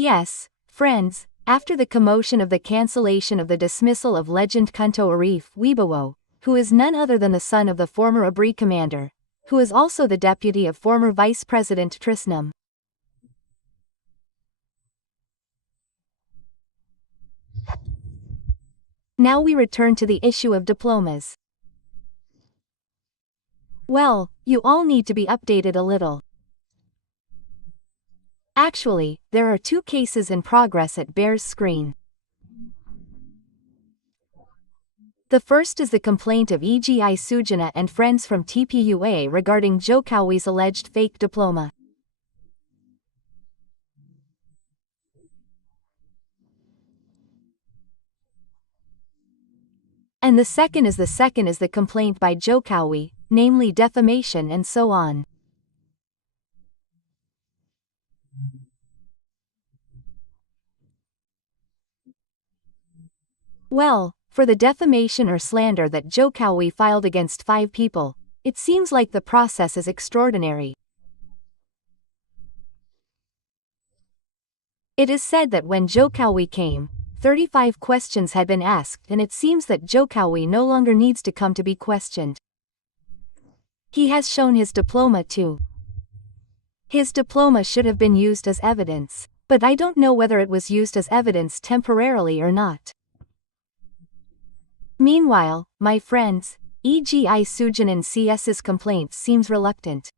Yes, friends, after the commotion of the cancellation of the dismissal of legend Kunto Arif Wibowo, who is none other than the son of the former Abri commander, who is also the deputy of former Vice President Trisnam. Now we return to the issue of diplomas. Well, you all need to be updated a little. Actually, there are two cases in progress at Bear's screen. The first is the complaint of EGI Sujana and friends from TPUA regarding Jokowi's alleged fake diploma. And the second is the complaint by Jokowi, namely defamation and so on. Well, for the defamation or slander that Jokowi filed against 5 people, it seems like the process is extraordinary. It is said that when Jokowi came, 35 questions had been asked, and it seems that Jokowi no longer needs to come to be questioned. He has shown his diploma too. His diploma should have been used as evidence, but I don't know whether it was used as evidence temporarily or not. Meanwhile, my friends, EGI Sujanan CS's complaint seems reluctant.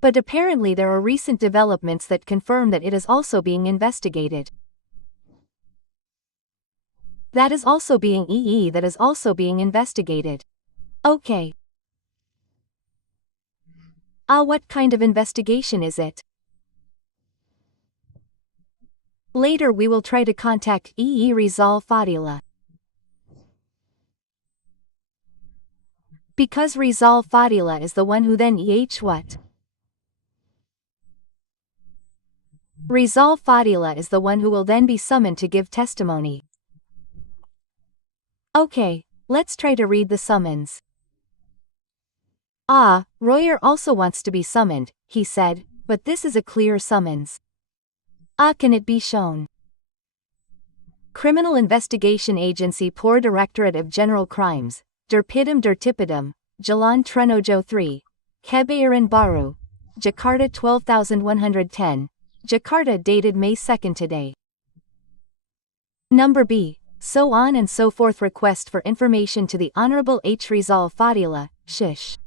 But apparently there are recent developments that confirm that it is also being investigated. That is also being investigated. Okay. What kind of investigation is it? Later we will try to contact Rizal Fadila. Because Rizal Fadila is the one who then what? Rizal Fadila is the one who will then be summoned to give testimony. Okay, let's try to read the summons. Royer also wants to be summoned, he said, but this is a clear summons. Can it be shown? Criminal Investigation Agency Por Directorate of General Crimes, Dertipidum, Jalan Trenojo 3, Kebayaran Baru, Jakarta 12110, Jakarta dated May 2 today. Number B, so on and so forth. Request for information to the Honorable H. Rizal Fadila, Shish.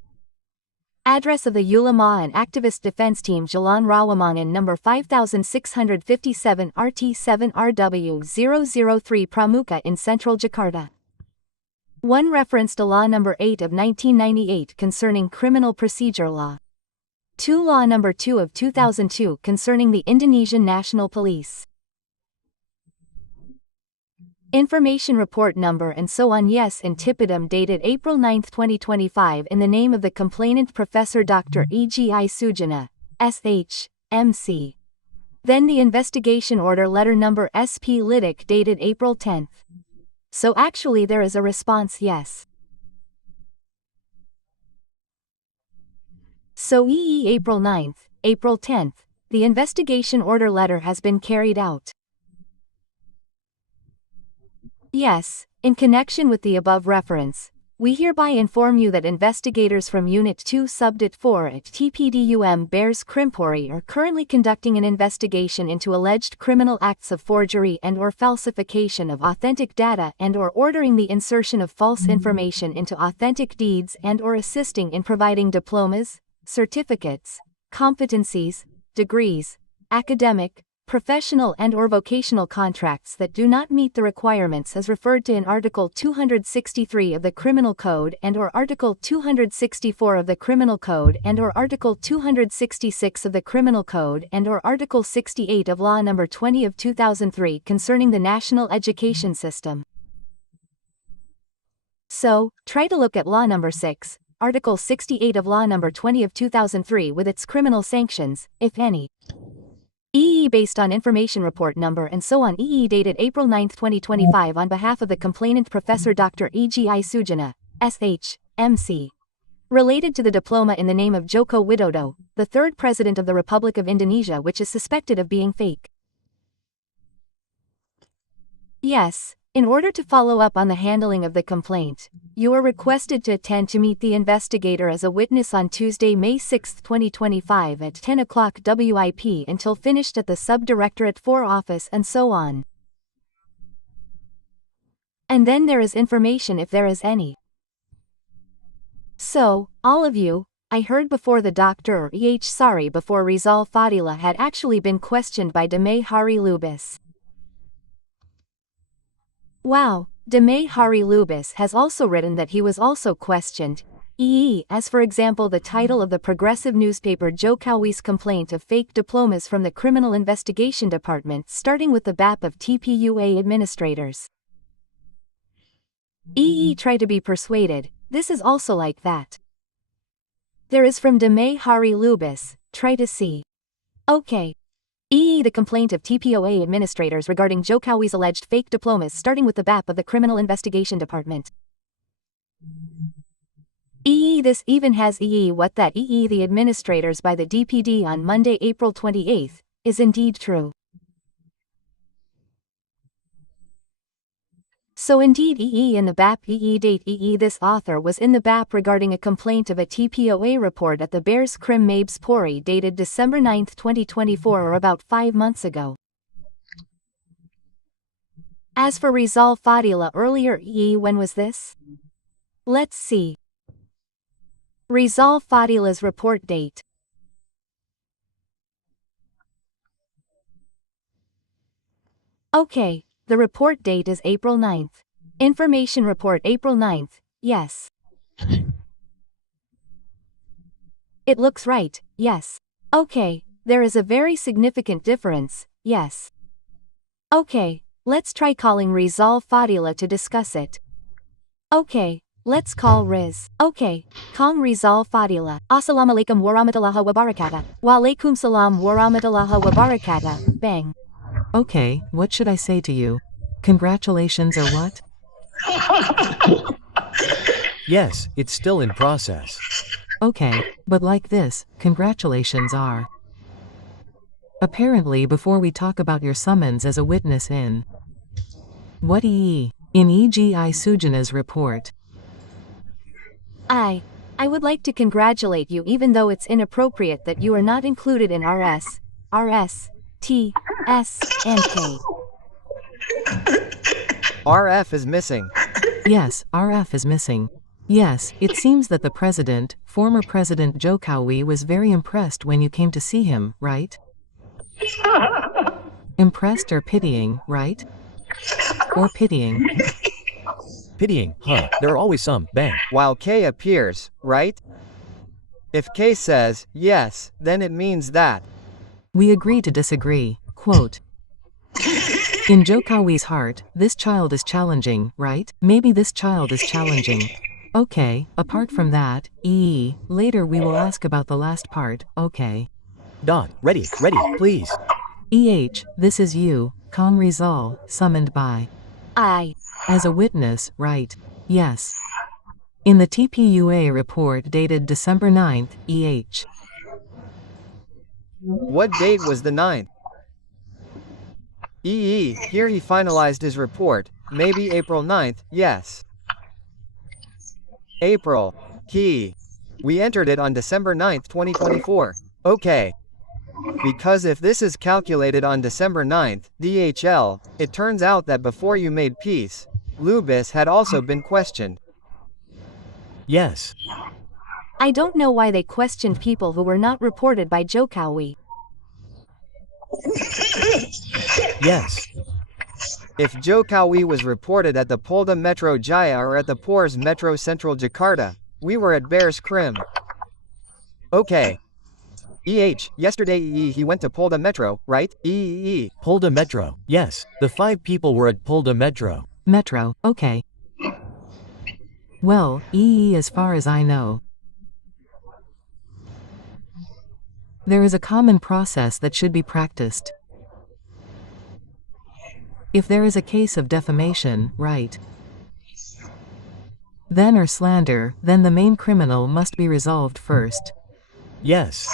Address of the Ulama and Activist Defense Team Jalan Rawamangan number 5657 RT7 RW003 Pramuka in Central Jakarta. 1. Reference to Law number 8 of 1998 concerning criminal procedure law. 2. Law number 2 of 2002 concerning the Indonesian National Police. Information report number and so on. Yes, in Tipidum dated April 9, 2025 in the name of the complainant Professor Dr. EGI Sujana, SH, MC. Then the investigation order letter number SP Litic dated April 10. So actually there is a response, yes. So April 9, April 10, the investigation order letter has been carried out. Yes, in connection with the above reference, we hereby inform you that investigators from Unit 2 Subdit 4 at TPDUM Bears Krimpori are currently conducting an investigation into alleged criminal acts of forgery and/or falsification of authentic data and/or ordering the insertion of false information into authentic deeds and/or assisting in providing diplomas, certificates, competencies, degrees, academic, professional and/or vocational contracts that do not meet the requirements as referred to in Article 263 of the Criminal Code and/or Article 264 of the Criminal Code and/or Article 266 of the Criminal Code and/or Article 68 of Law Number 20 of 2003 concerning the national education system. So, try to look at Law Number 6, Article 68 of Law Number 20 of 2003 with its criminal sanctions, if any. Based on information report number and so on dated April 9, 2025 on behalf of the complainant Professor Dr. EGI Sujana, SH, MC. related to the diploma in the name of Joko Widodo, the third president of the Republic of Indonesia, which is suspected of being fake. Yes, in order to follow up on the handling of the complaint, you are requested to attend to meet the investigator as a witness on Tuesday, May 6, 2025 at 10 o'clock WIP until finished at the Subdirectorate 4 office and so on. And then there is information if there is any. So, all of you, I heard before the doctor or sorry before Rizal Fadila had actually been questioned by Damay Hari Lubis. Wow, Damay Hari Lubis has also written that he was also questioned, as for example the title of the progressive newspaper Jokowi's complaint of fake diplomas from the Criminal Investigation Department starting with the BAP of TPUA administrators. Try to be persuaded, this is also like that. There is from Damay Hari Lubis, try to see. Okay. The complaint of TPOA administrators regarding Jokowi's alleged fake diplomas starting with the BAP of the Criminal Investigation Department. This even has what that the administrators by the DPD on Monday, April 28, is indeed true. So indeed in the BAP date this author was in the BAP regarding a complaint of a TPOA report at the Bears Krim Mabes Pori dated December 9, 2024 or about 5 months ago. As for Rizal Fadila earlier when was this? Let's see. Rizal Fadila's report date. Okay. The report date is April 9th. Information report April 9th, yes. It looks right, yes. Okay, there is a very significant difference, yes. Okay, let's try calling Rizal Fadila to discuss it. Okay, let's call Riz. Okay, call Rizal Fadila. Assalamualaikum warahmatullahi wabarakatuh. Walaikum salam warahmatullahi wabarakatuh. Bang. Okay, what should I say to you? Congratulations or what? Yes, it's still in process. Okay, but like this, congratulations are. Apparently before we talk about your summons as a witness in what in EGI Sujana's report. I would like to congratulate you even though it's inappropriate that you are not included in RS, T, S, and K. RF is missing. Yes, RF is missing. Yes, it seems that the president, former President Jokowi was very impressed when you came to see him, right? Impressed or pitying, right? Or pitying. Pitying, huh? There are always some, bang. While K appears, right? If K says yes, then it means that. We agree to disagree. Quote. In Jokowi's heart, this child is challenging, right? Maybe this child is challenging. Okay, apart from that, later we will ask about the last part, okay. Ready, please. This is you, Kang Rizal, summoned by I. As a witness, right? Yes. In the TPUA report dated December 9th, What date was the 9th? Here he finalized his report, maybe April 9th, yes. April. Key. We entered it on December 9th, 2024. Okay. Because if this is calculated on December 9th, DHL, it turns out that before you made peace, Lubis had also been questioned. Yes. I don't know why they questioned people who were not reported by Jokowi. Yes. If Jokowi was reported at the Polda Metro Jaya or at the PORS Metro Central Jakarta, we were at Bears Krim. Okay. Yesterday he went to Polda Metro, right? Polda Metro, yes. The 5 people were at Polda Metro. Metro, okay. Well, as far as I know. There is a common process that should be practiced. If there is a case of defamation, right? then or slander, then the main criminal must be resolved first. Yes.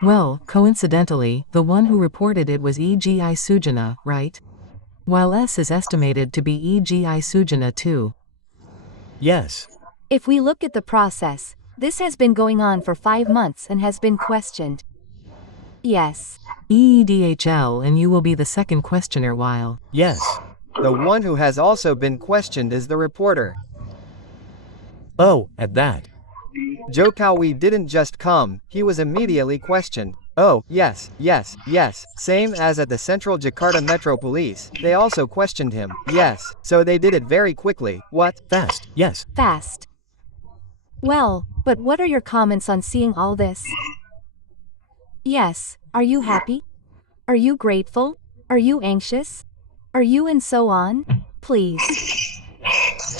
Well, coincidentally, the one who reported it was E.G.I. Sujana, right? While S is estimated to be E.G.I. Sujana too. Yes. If we look at the process, this has been going on for 5 months and has been questioned. Yes. EEDHL, and you will be the second questioner while. Yes. The one who has also been questioned is the reporter. Oh, at that. Jokowi didn't just come, he was immediately questioned. Oh, yes, yes, yes, same as at the Central Jakarta Metro Police, they also questioned him, yes, so they did it very quickly, what? Fast. Yes. Fast. Well, but what are your comments on seeing all this? Yes, are you happy? Are you grateful? Are you anxious? Are you and so on? Please.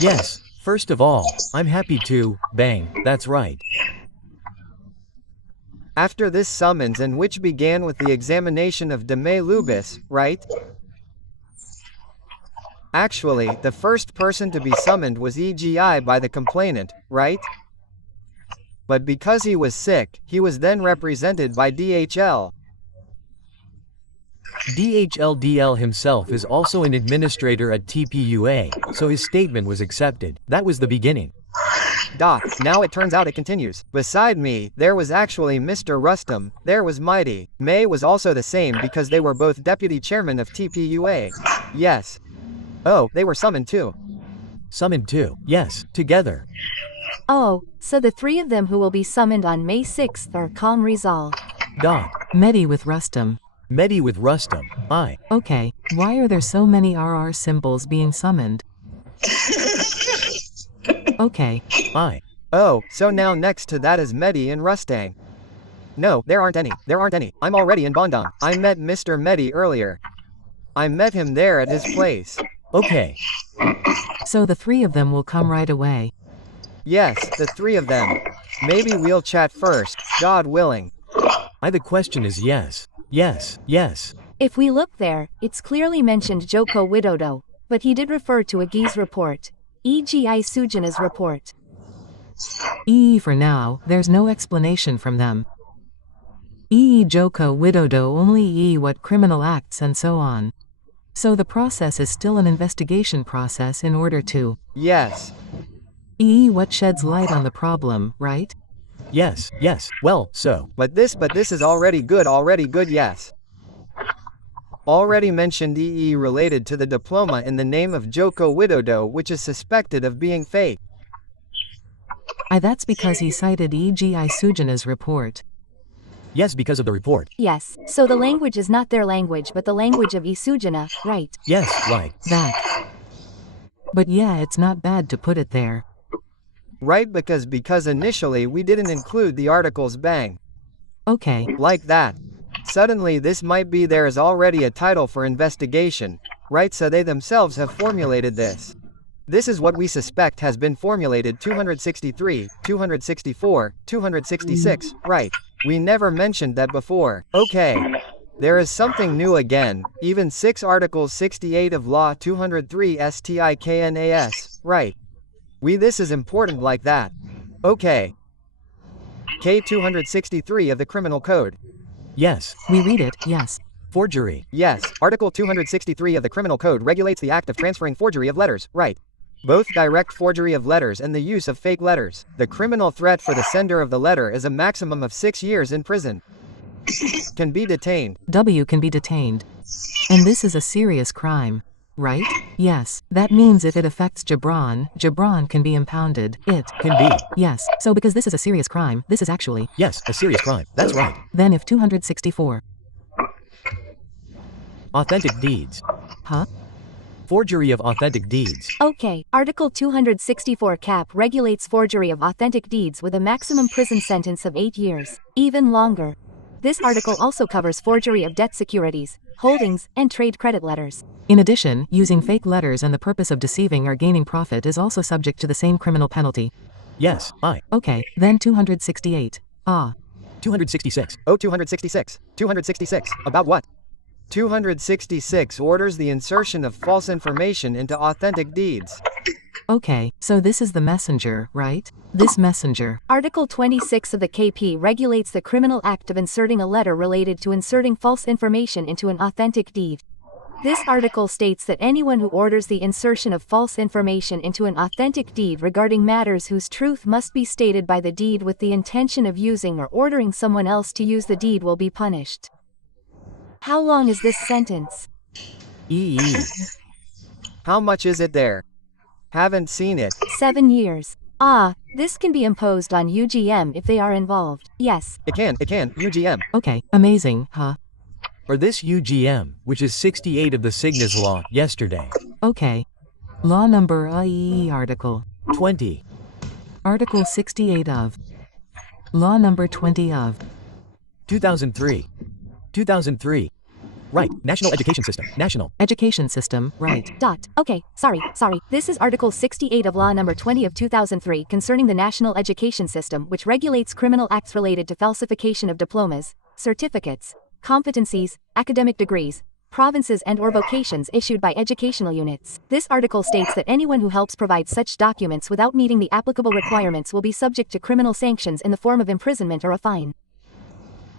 Yes. First of all, I'm happy to, bang, that's right. After this summons, and which began with the examination of Deme Lubis, right? Actually, the first person to be summoned was EGI by the complainant, right? But because he was sick, he was then represented by DHL. DHLDL himself is also an administrator at TPUA, so his statement was accepted. That was the beginning. Now it turns out it continues. Beside me, there was actually Mr. Rustam, there was Mighty. May was also the same because they were both deputy chairman of TPUA. Yes. Oh, they were summoned too. Summoned too. Yes, together. Oh, so the 3 of them who will be summoned on May 6th are Calm Rizal. Mehdi with Rustam. Mehdi with Rustam. Okay, why are there so many RR symbols being summoned? Okay. Oh, so now next to that is Mehdi and Rustang. No, there aren't any. There aren't any. I'm already in Bandung. I met Mr. Mehdi earlier. I met him there at his place. Okay. So the 3 of them will come right away. Yes, the 3 of them. Maybe we'll chat first, God willing. The question is yes. Yes, yes. If we look there, it's clearly mentioned Joko Widodo, but he did refer to Agi's report. EGI Sujana's report. For now, there's no explanation from them. Joko Widodo only what criminal acts and so on. So the process is still an investigation process in order to. Yes. What sheds light on the problem, right? Yes, yes, well, so. But this is already good, yes. Already mentioned related to the diploma in the name of Joko Widodo, which is suspected of being fake. That's because he cited EGI Sujana's report. Yes, because of the report. Yes, so the language is not their language but the language of Isujana, right? Yes, right. That. But yeah, it's not bad to put it there. Right, because initially we didn't include the articles bang. Okay. Like that. Suddenly this might be there is already a title for investigation, right, so they themselves have formulated this. This is what we suspect has been formulated 263, 264, 266, right. We never mentioned that before. Okay. There is something new again, even 6 Articles 68 of Law 203 STIKNAS, right. This is important like that. Okay. K263 of the Criminal Code. Yes. We read it, yes. Forgery. Yes, Article 263 of the Criminal Code regulates the act of transferring forgery of letters, right. Both direct forgery of letters and the use of fake letters. The criminal threat for the sender of the letter is a maximum of 6 years in prison. Can be detained. W can be detained. And this is a serious crime. Right? Yes, that means if it affects Gibran, Gibran can be impounded. It can be. Yes, so because this is a serious crime, this is actually. Yes, a serious crime. That's right. Then if 264. Authentic deeds. Huh? Forgery of authentic deeds. Okay, Article 264 CAP regulates forgery of authentic deeds with a maximum prison sentence of 8 years, even longer. This article also covers forgery of debt securities, holdings, and trade credit letters. In addition, using fake letters and the purpose of deceiving or gaining profit is also subject to the same criminal penalty. Yes, Okay, then 268. 266. Oh, 266. 266. About what? 266 orders the insertion of false information into authentic deeds. Okay, so this is the messenger, right? This messenger. Article 26 of the KP regulates the criminal act of inserting a letter related to inserting false information into an authentic deed. This article states that anyone who orders the insertion of false information into an authentic deed regarding matters whose truth must be stated by the deed with the intention of using or ordering someone else to use the deed will be punished. How long is this sentence? EE. How much is it there? Haven't seen it. 7 years. This can be imposed on UGM if they are involved. Yes. It can, UGM. Okay, amazing, huh? Or this UGM, which is 68 of the Cygnus Law, yesterday. Okay. Law number IEE article. 20. Article 68 of. Law number 20 of. 2003. 2003. Right, National Education System, National. Education system, right. Okay, sorry. This is Article 68 of Law Number 20 of 2003 concerning the National Education System, which regulates criminal acts related to falsification of diplomas, certificates, competencies, academic degrees, provinces and/or vocations issued by educational units. This article states that anyone who helps provide such documents without meeting the applicable requirements will be subject to criminal sanctions in the form of imprisonment or a fine.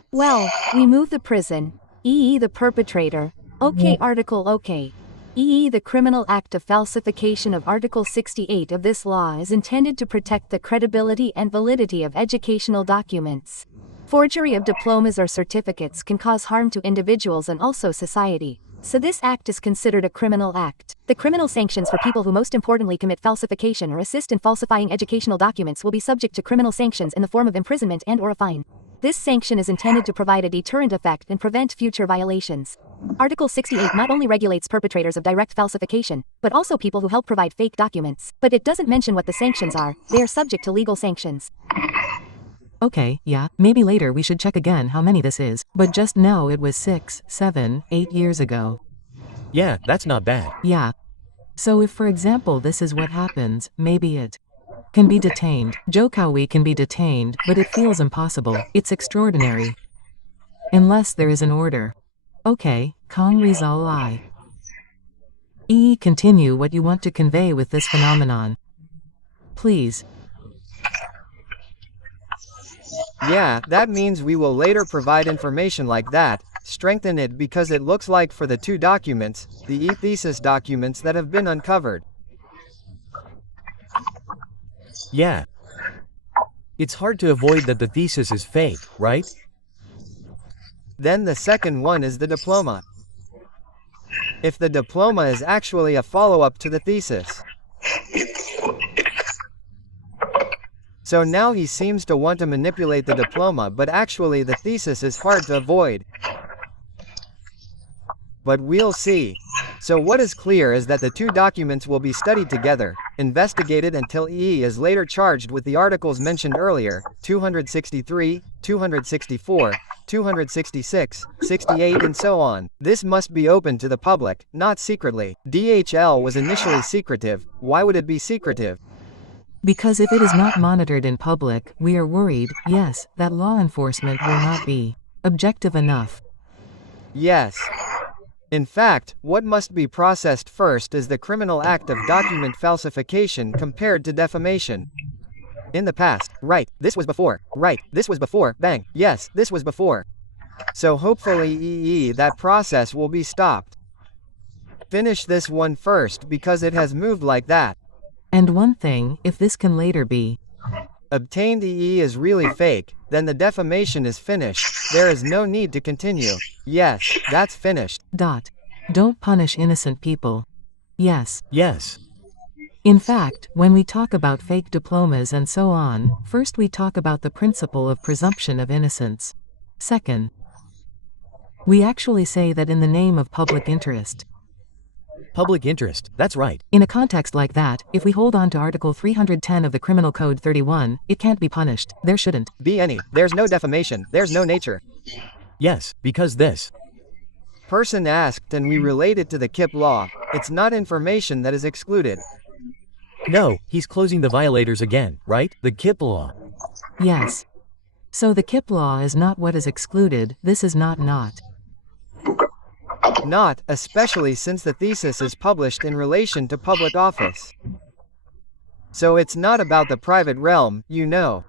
Well, we move the prison. EE the perpetrator. Okay, article okay. EE the criminal act of falsification of Article 68 of this law is intended to protect the credibility and validity of educational documents. Forgery of diplomas or certificates can cause harm to individuals and also society. So this act is considered a criminal act. The criminal sanctions for people who most importantly commit falsification or assist in falsifying educational documents will be subject to criminal sanctions in the form of imprisonment and/or a fine. This sanction is intended to provide a deterrent effect and prevent future violations. Article 68 not only regulates perpetrators of direct falsification, but also people who help provide fake documents. But it doesn't mention what the sanctions are. They are subject to legal sanctions. Okay, yeah, maybe later we should check again how many this is, but just know it was 6, 7, 8 years ago. Yeah, that's not bad. Yeah. So if for example this is what happens, maybe it can be detained. Jokowi can be detained, but it feels impossible. It's extraordinary. Unless there is an order. Okay, Kong Rizal I. Continue what you want to convey with this phenomenon. Please. Yeah, that means we will later provide information like that, strengthen it because it looks like for the two documents, the e-thesis documents that have been uncovered. Yeah. It's hard to avoid that the thesis is fake, right? Then the second one is the diploma. If the diploma is actually a follow-up to the thesis. So now he seems to want to manipulate the diploma, but actually the thesis is hard to avoid. But we'll see. So what is clear is that the two documents will be studied together, investigated until EE is later charged with the articles mentioned earlier, 263, 264, 266, 68 and so on. This must be open to the public, not secretly. DHL was initially secretive. Why would it be secretive? Because if it is not monitored in public, we are worried, yes, that law enforcement will not be objective enough. Yes. In fact, what must be processed first is the criminal act of document falsification compared to defamation. In the past, right, this was before, right, this was before, bang, yes, this was before. So hopefully that process will be stopped. Finish this one first because it has moved like that. And one thing, if this can later be obtained is really fake, then the defamation is finished, there is no need to continue. Yes, that's finished. Don't punish innocent people. Yes. Yes. In fact, when we talk about fake diplomas and so on, first we talk about the principle of presumption of innocence. Second, we actually say that in the name of public interest. Public interest, that's right. In a context like that, if we hold on to Article 310 of the Criminal Code 31, it can't be punished. There shouldn't be any. There's no defamation. There's no nature. Yes, because this person asked and we relate it to the KIP law. It's not information that is excluded. No, he's closing the violators again, right? The KIP law. Yes. So the KIP law is not what is excluded. This is not. Not, especially since the thesis is published in relation to public office. So it's not about the private realm, you know.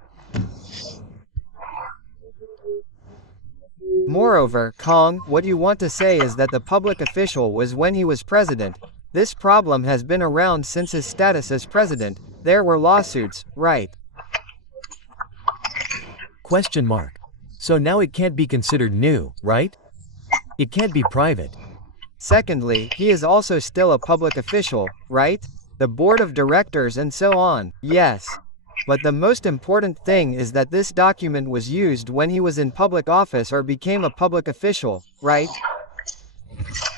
Moreover, Kong, what you want to say is that the public official was when he was president. This problem has been around since his status as president. There were lawsuits, right? Question mark. So now it can't be considered new, right? It can't be private. Secondly, he is also still a public official, right? The board of directors and so on. Yes. But the most important thing is that this document was used when he was in public office or became a public official, right?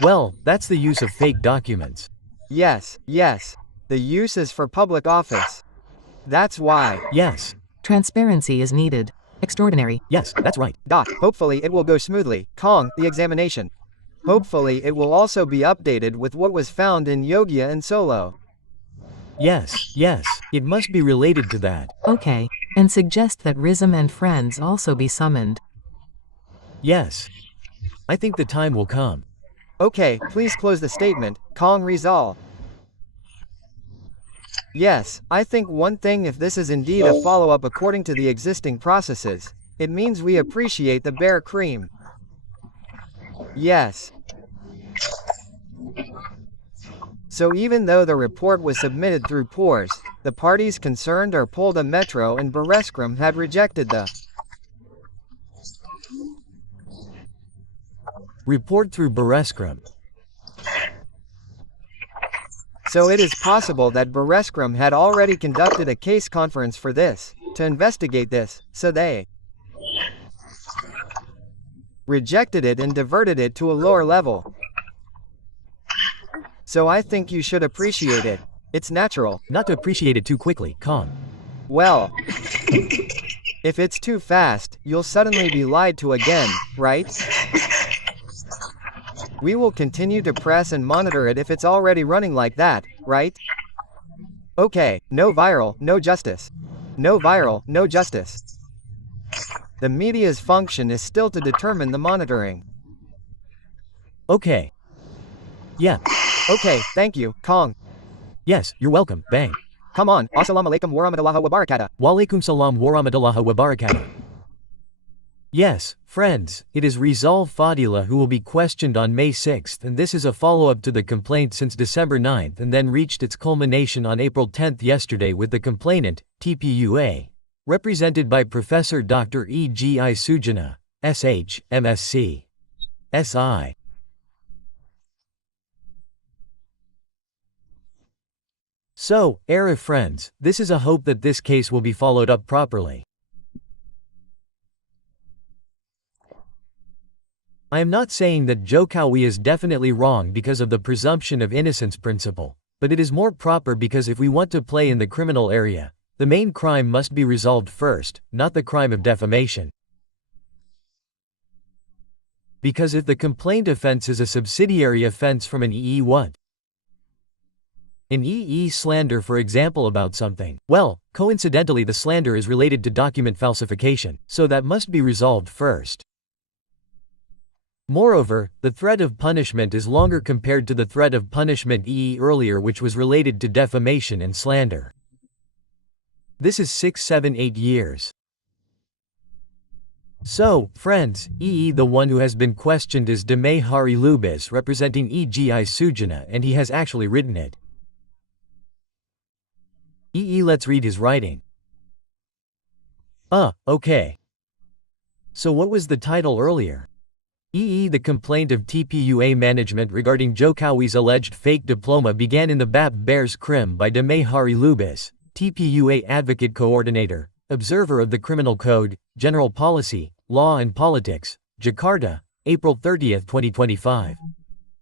Well, that's the use of fake documents. Yes. The use is for public office. That's why. Yes. Transparency is needed. Extraordinary. Yes, that's right. Hopefully it will go smoothly. Kong, the examination. Hopefully it will also be updated with what was found in Yogya and Solo. Yes, it must be related to that. Okay. And suggest that Rizom and friends also be summoned. Yes. I think the time will come. Okay, please close the statement, Kong Rizal. Yes, I think one thing, if this is indeed a follow-up according to the existing processes, it means we appreciate the bear cream. Yes. So even though the report was submitted through PORS, the parties concerned or Polda Metro and Bereskram had rejected the report through Bereskram. So it is possible that Bereskram had already conducted a case conference for this, to investigate this, so they rejected it and diverted it to a lower level. So I think you should appreciate it. It's natural. Not to appreciate it too quickly, Kong. Well, if it's too fast, you'll suddenly be lied to again, right? We will continue to press and monitor it if it's already running like that, right? Okay, no viral, no justice. No viral, no justice. The media's function is still to determine the monitoring. Okay. Yeah. Okay, thank you, Kong. Yes, you're welcome, Bang. Come on, assalamu alaikum warahmatullahi wabarakatuh. Walaikum salam warahmatullahi wabarakatuh. Yes, friends, it is Rizal Fadila who will be questioned on May 6th, and this is a follow-up to the complaint since December 9th and then reached its culmination on April 10th yesterday with the complainant, TPUA, represented by Professor Dr. E.G.I. Sujana, S.H., M.Sc. S.I. So, Arif friends, this is a hope that this case will be followed up properly. I am not saying that Jokowi is definitely wrong because of the presumption of innocence principle, but it is more proper because if we want to play in the criminal area, the main crime must be resolved first, not the crime of defamation. Because if the complaint offense is a subsidiary offense from an EE what? An EE slander, for example, about something, well, coincidentally the slander is related to document falsification, so that must be resolved first. Moreover, the threat of punishment is longer compared to the threat of punishment EE earlier, which was related to defamation and slander. This is 6, 7, 8 years. So, friends, EE the one who has been questioned is Deme Hari Lubis representing EGI Sujana, and he has actually written it. EE, let's read his writing. Okay. So what was the title earlier? EE the complaint of TPUA management regarding Jokowi's alleged fake diploma began in the BAP Bears Krim by Deme Hari Lubis, TPUA advocate coordinator, observer of the Criminal Code, General Policy, Law and Politics, Jakarta, April 30, 2025.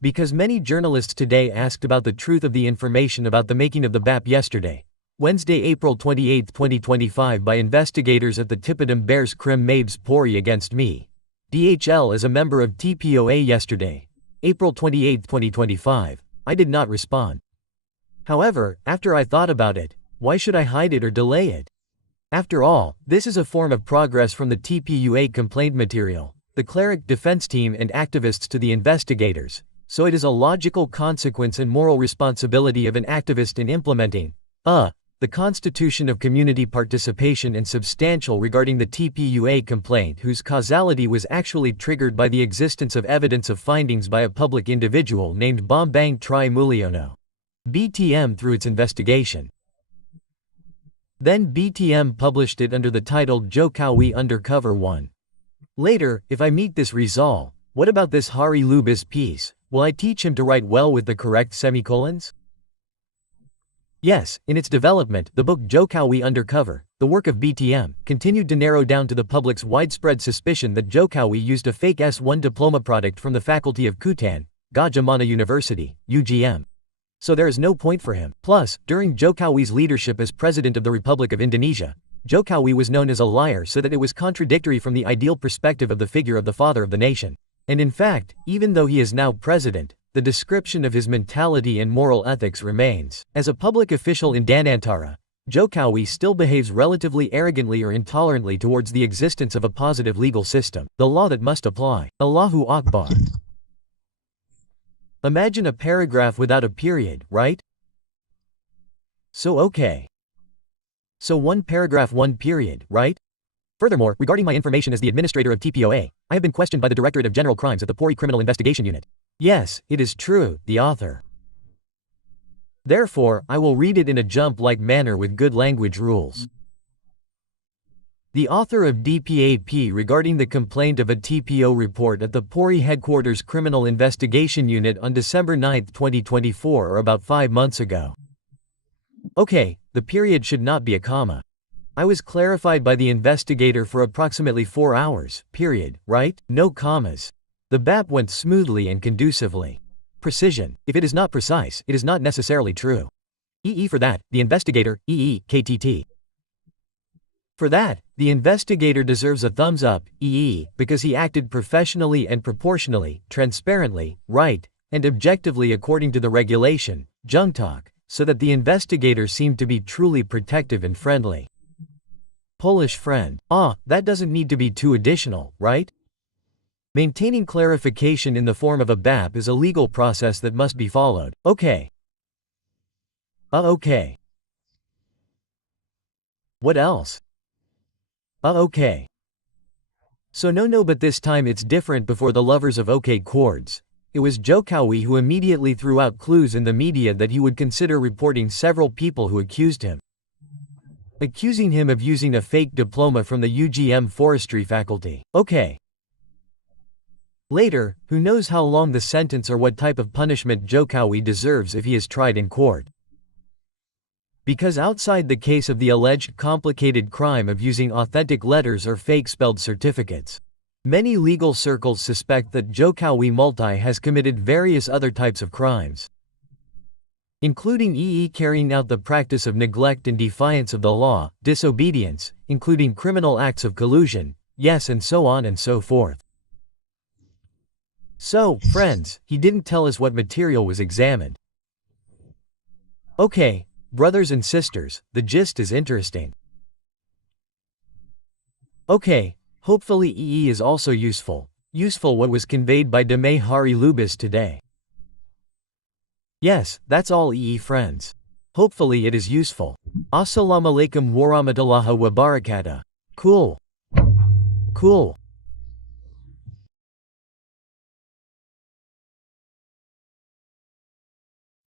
Because many journalists today asked about the truth of the information about the making of the BAP yesterday, Wednesday, April 28, 2025 by investigators at the Tipidum Bears Krim Mabes Pori against me, DHL as a member of TPOA yesterday, April 28, 2025, I did not respond. However, after I thought about it, why should I hide it or delay it? After all, this is a form of progress from the TPUA complaint material, the cleric defense team and activists to the investigators, so it is a logical consequence and moral responsibility of an activist in implementing the constitution of community participation and substantial regarding the TPUA complaint whose causality was actually triggered by the existence of evidence of findings by a public individual named Bambang Tri Mulyono. BTM through its investigation. Then BTM published it under the title Jokowi Undercover 1. Later, if I meet this Rizal, what about this Hari Lubis piece? Will I teach him to write well with the correct semicolons? Yes, in its development, the book Jokowi Undercover, the work of BTM, continued to narrow down to the public's widespread suspicion that Jokowi used a fake S1 diploma product from the faculty of Kutan, Gajah Mada University, UGM. So there is no point for him. Plus, during Jokowi's leadership as President of the Republic of Indonesia, Jokowi was known as a liar so that it was contradictory from the ideal perspective of the figure of the father of the nation. And in fact, even though he is now president, the description of his mentality and moral ethics remains. As a public official in Danantara, Jokowi still behaves relatively arrogantly or intolerantly towards the existence of a positive legal system, the law that must apply. Allahu Akbar. Imagine a paragraph without a period, right? So okay. So one paragraph, one period, right? Furthermore, regarding my information as the administrator of TPOA, I have been questioned by the Directorate of General Crimes at the Pori Criminal Investigation Unit. Yes, it is true, the author. Therefore, I will read it in a jump-like manner with good language rules. The author of DPAP regarding the complaint of a TPO report at the Pori Headquarters Criminal Investigation Unit on December 9, 2024 or about 5 months ago. Okay, the period should not be a comma. I was clarified by the investigator for approximately 4 hours, period, right? No commas. The BAP went smoothly and conducively. Precision. If it is not precise, it is not necessarily true. EE for that, the investigator, EE, KTT. For that, the investigator deserves a thumbs up, EE, because he acted professionally and proportionally, transparently, right, and objectively according to the regulation, Jungtok, so that the investigator seemed to be truly protective and friendly. Polish friend. That doesn't need to be too additional, right? Maintaining clarification in the form of a BAP is a legal process that must be followed. Okay. Okay. What else? Okay. So no, but this time it's different. Before the lovers of OK chords, it was Jokowi who immediately threw out clues in the media that he would consider reporting several people who accused him. Accusing him of using a fake diploma from the UGM forestry faculty. Okay. Later, who knows how long the sentence or what type of punishment Jokowi deserves if he is tried in court. Because outside the case of the alleged complicated crime of using authentic letters or fake spelled certificates, many legal circles suspect that Jokowi Multi has committed various other types of crimes, including EE carrying out the practice of neglect and defiance of the law, disobedience, including criminal acts of collusion, yes, and so on and so forth. So, friends, he didn't tell us what material was examined. Okay, brothers and sisters, the gist is interesting. Okay, hopefully EE is also useful what was conveyed by Damay Hari Lubis today. Yes, that's all EE friends. Hopefully it is useful. Assalamualaikum warahmatullahi wabarakatuh. Cool.